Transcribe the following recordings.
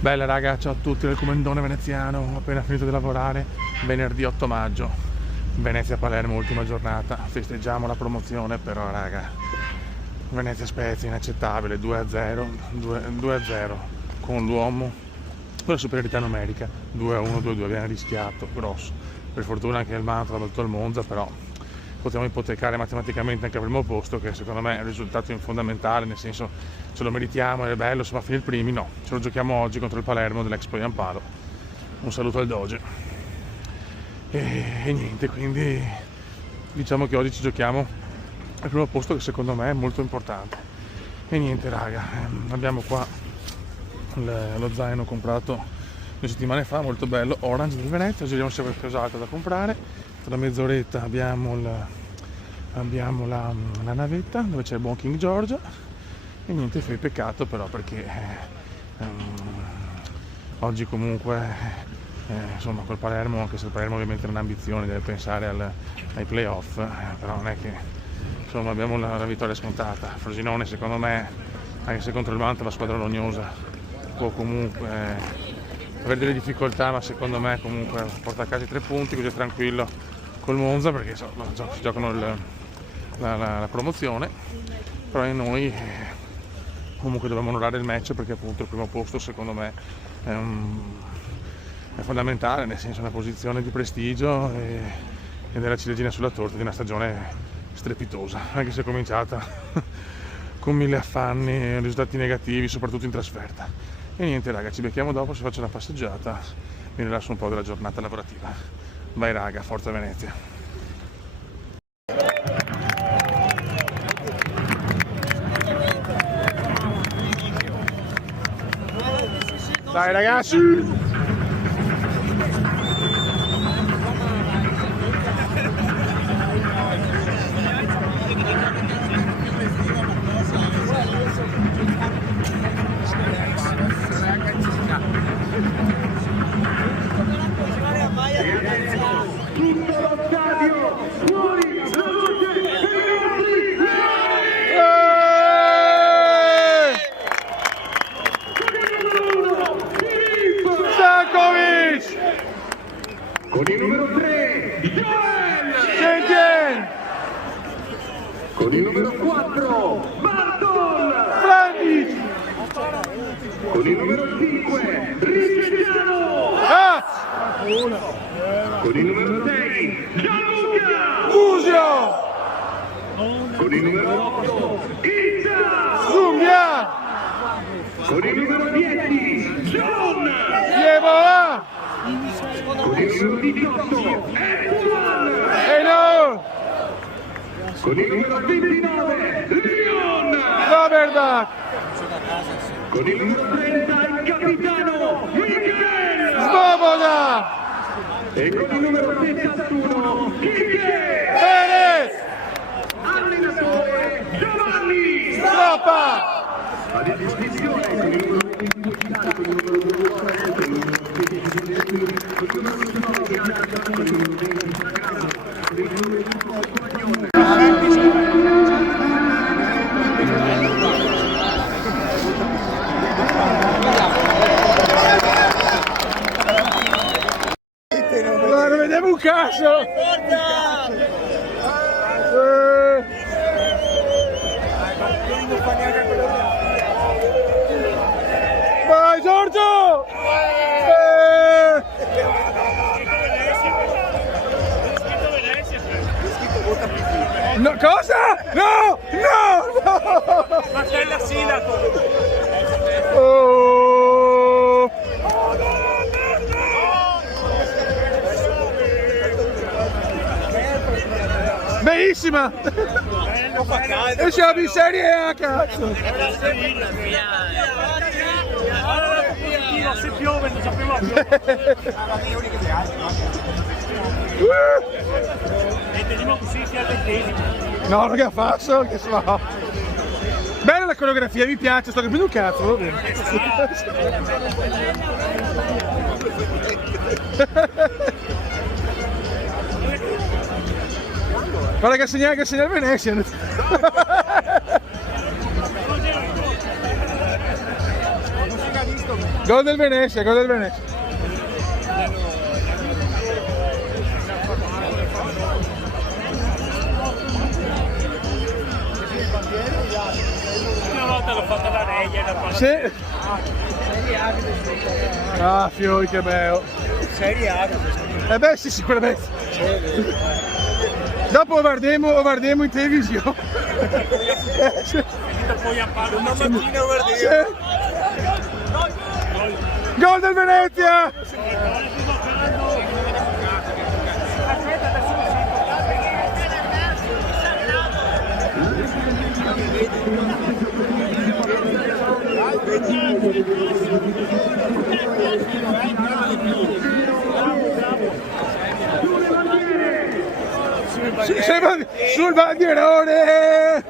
Bella raga, ciao a tutti del Comendone veneziano, ho appena finito di lavorare, venerdì 8 maggio, Venezia-Palermo, ultima giornata, festeggiamo la promozione però raga, Venezia-Spezia inaccettabile, 2-0, 2-0 con l'uomo, con la superiorità numerica, 2-1, 2-2, abbiamo rischiato, grosso, per fortuna anche il Mantova ha battuto il Monza, però possiamo ipotecare matematicamente anche al primo posto, che secondo me è un risultato fondamentale, nel senso ce lo meritiamo, è bello, se va a finire i primi, no, ce lo giochiamo oggi contro il Palermo dell'ex Poyampalo. Un saluto al Doge. E niente, quindi diciamo che oggi ci giochiamo al primo posto, che secondo me è molto importante. E niente raga, abbiamo qua lo zaino comprato 2 settimane fa, molto bello, Orange del Venezia, oggi vediamo se c'è qualcos'altro da comprare. Tra mezz'oretta abbiamo la navetta dove c'è il buon King George e niente, fai peccato però perché oggi comunque insomma col Palermo, anche se il Palermo ovviamente non ha ambizioni, deve pensare ai playoff, però non è che insomma abbiamo la vittoria scontata. Frosinone secondo me, anche se contro il Mantova la squadra rognosa può comunque avere delle difficoltà, ma secondo me comunque porta a casa i 3 punti, così è tranquillo col Monza, perché si giocano la promozione, però noi comunque dobbiamo onorare il match, perché appunto il primo posto secondo me è fondamentale, nel senso è una posizione di prestigio ed è la ciliegina sulla torta di una stagione strepitosa, anche se è cominciata con 1000 affanni e risultati negativi, soprattutto in trasferta. E niente raga, ci becchiamo dopo, si faccia una passeggiata, mi rilasso un po' della giornata lavorativa. Vai raga, forza Venezia! Dai ragazzi! Tutto lo stadio fuori la luce Stankovic! con il numero 3 Joel, Sentien! con il numero 4 Bartol, Frandic! con il numero 5 Ricciano, con il numero 6 Gianluca Musio! con il numero 8 Izza, Zumbia! con il numero 10 John, Yevoa! con il numero 18 Erdogan, Eno! con il numero 29 Leon, Roberdak! con il numero 30 il capitano Miguel, Svoboda! e con il numero 71 Kike, Perez! allenatore Giovanni Stroppa! a disposizione con il numero 20 con il numero 2 con il numero 16 con il numero 19 con il numero 20 con il numero 18 Non vedevo un cazzo! Vai Giorgio! No, cosa? No! No! No! Marcella Sindaco! Oh! Bellissima! E siamo in Serie A, cazzo! Se piove non sappiamo più! E teniamo così sia del tempo! No, raga, faccio, che so! Bella la coreografia, mi piace, sto capendo un cazzo, va bene. Guarda che segna il Venezia. Gol del Venezia, gol del Venezia. Una volta l'ho fatta la reglia da quando... Sì. Ah, fiori, che bello. Serie A. Beh, sì, sicuramente. Dopo guardiamo in televisione. Poi a palo una mattina guardi. Sì. Gol del Venezia! Sul bandierone!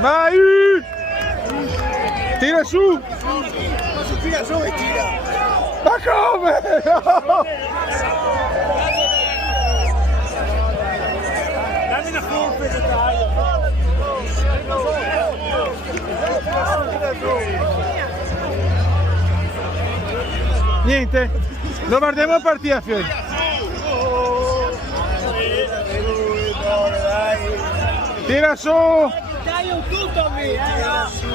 Vai! Tira su! Tira su e tira. Ma come? No! Dammi una colpa, dai! Niente, lo guardiamo a partire, fiori. Tira su! Dai un tutto a me, tira su.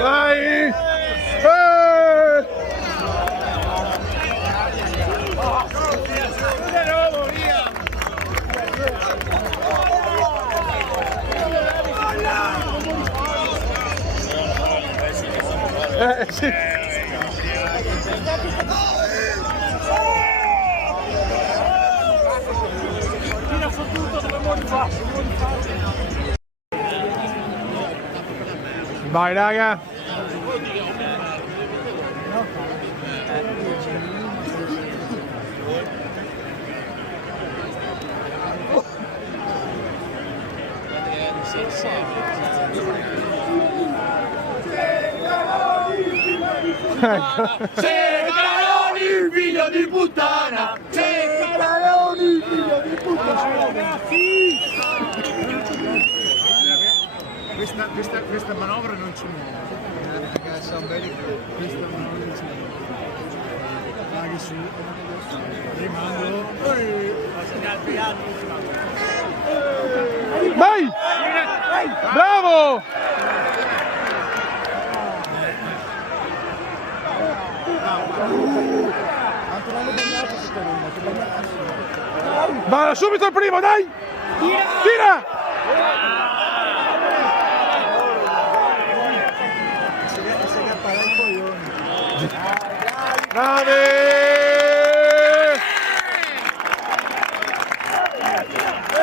Vai! Sì. Vai raga. Ceccaroni, figlio di puttana! Ceccaroni, figlio di puttana! Questa manovra non ci muove. Questa manovra non ci muove. Paghi su. Rimando. Vai! Bravo! Va subito il primo, dai! Tira! Bravi!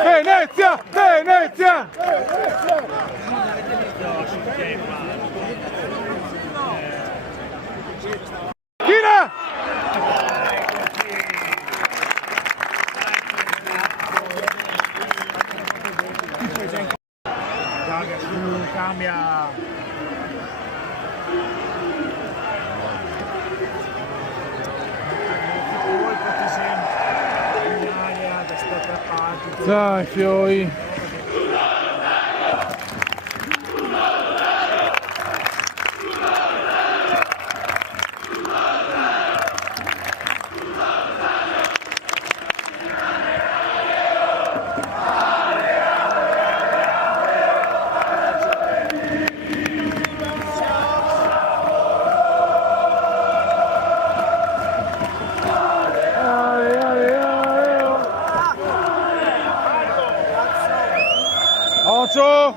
Venezia! Venezia! Tira! Cambia. Dai, fioi. Ocio!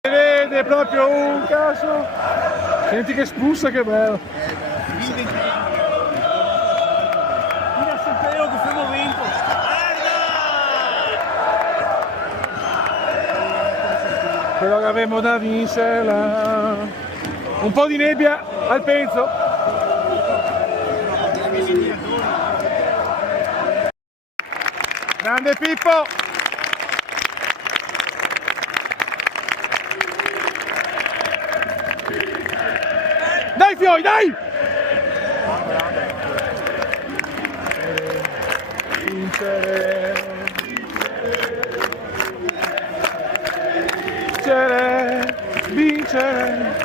Si vede proprio un caso. Senti che spuzza, che bello. Tira sul pelo che fa movimento. Quello che avremo da vincere. Un po' di nebbia al penso. Grande Pippo! Dai Fioi, dai! Vincere, vincere.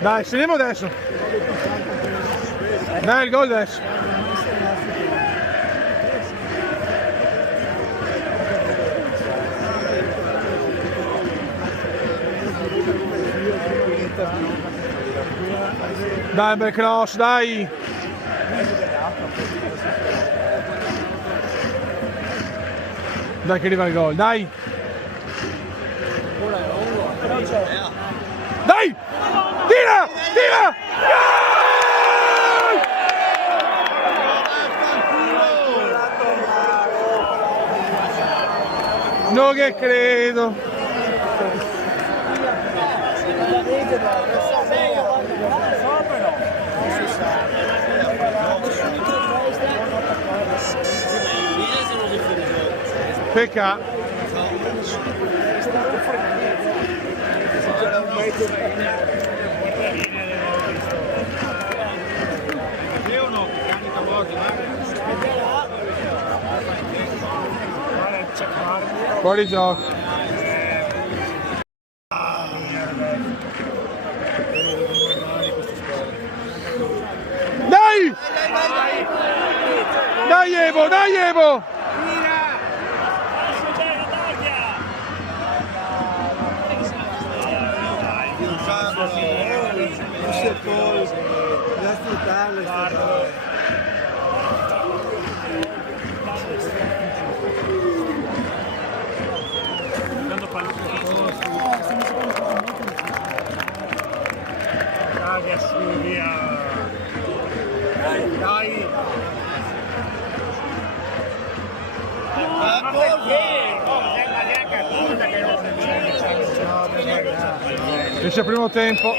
Dai, scendiamo adesso. Dai, il gol adesso. Dai, bel cross, dai! Dai che arriva il gol, dai! Dai! Tira! Tira! Gol! Non che credo! Peccato. Fuori gioco. Dai! Dai Evo, dai Evo! Finisce il primo tempo.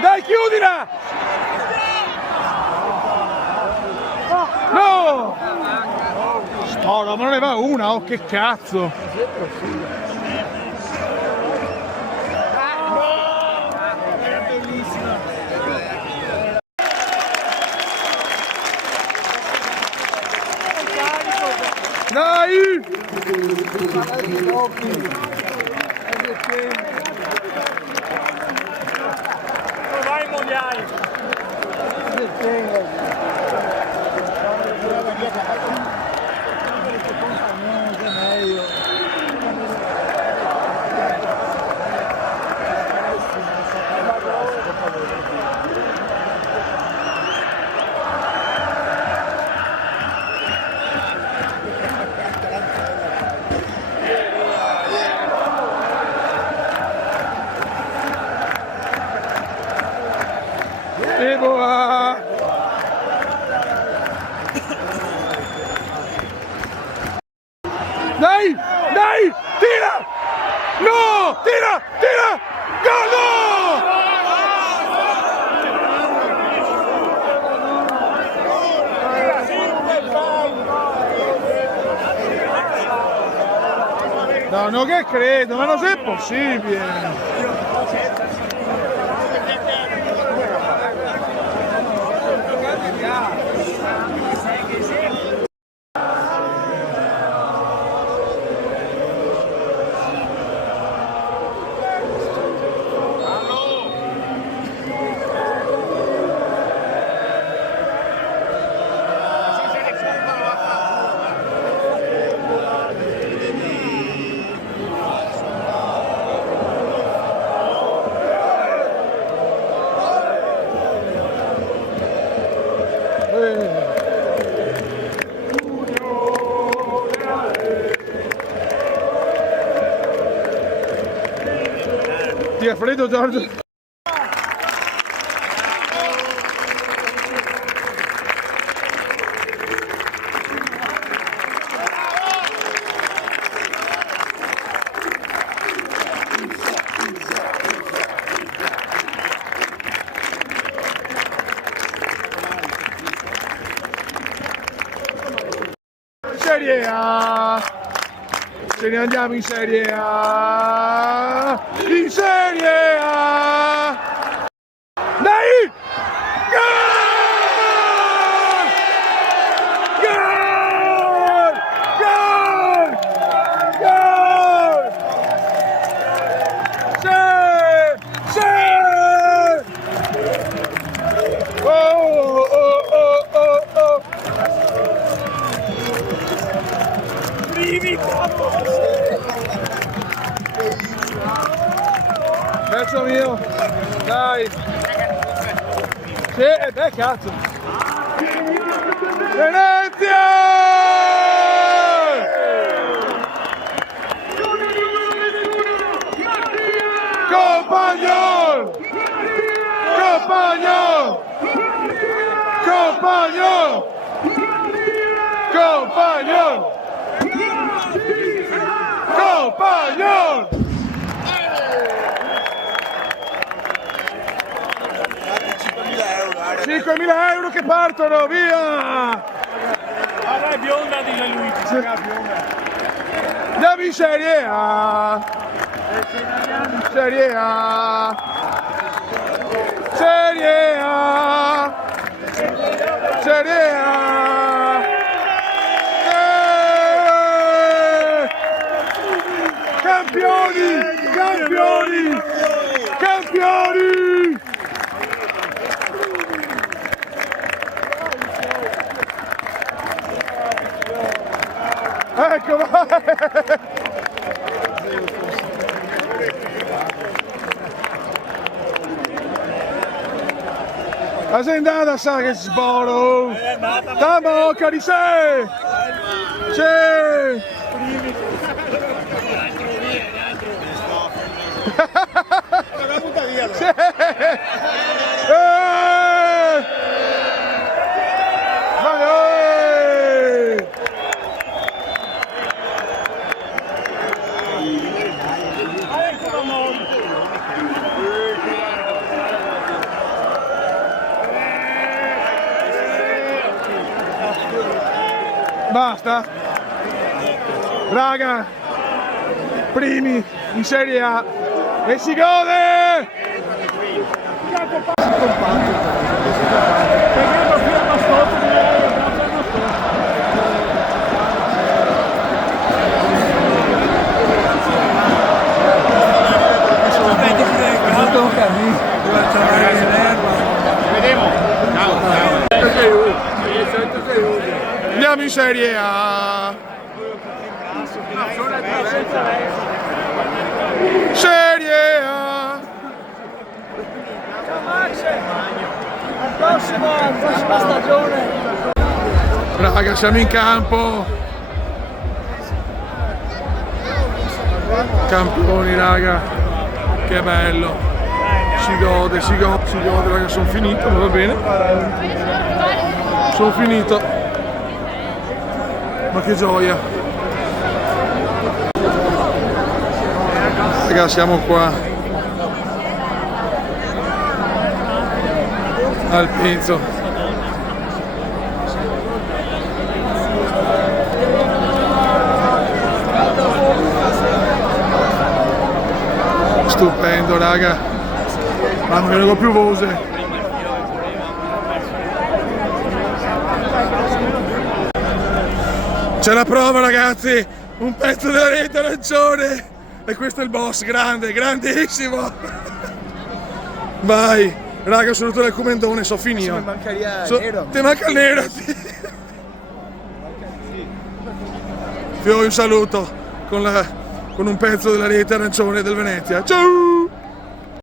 Dai, chiudila! No! Storia, ma non ne va una, oh che cazzo! Dai! Vai mondiali! No! Tira! Tira! Gol! No, no che credo, ma non è possibile. Ti è freddo, Giorgio? Serie A! Ce ne andiamo in Serie A! In Serie A! Dai! Gol! Gol! Gol! Gol! Sì! Sì! Oh, oh, oh, oh, oh! Verso mio, dai! Sì, beh cazzo! Venezia! Compagnol! Compagnol! Compagnol! Compagnol! Compagnol! 5.000 euro che partono, via! Guarda è bionda, dice lui. Andiamo in Serie A! Serie A! Serie A! Serie A! Campioni! Campioni! Campioni! Ecco, vai! La sei andata, sa che sboro! Tamo, di sé! Sì! Sì! Basta, raga, primi in Serie A e si gode! Andiamo in Serie A! Serie A! La prossima stagione! Raga, siamo in campo! Campioni, raga! Che bello! Si gode, raga, sono finito, ma va bene? Sono finito! Ma che gioia! Raga, siamo qua al Pinzo. Stupendo, raga. Mamma mia, le piovose. C'è la prova, ragazzi. Un pezzo della rete arancione. E questo è il boss, grande, grandissimo. Vai, raga, sono tutto del comendone, so finito. Ti manca il nero. Ti do un saluto con un pezzo della rete arancione del Venezia. Ciao!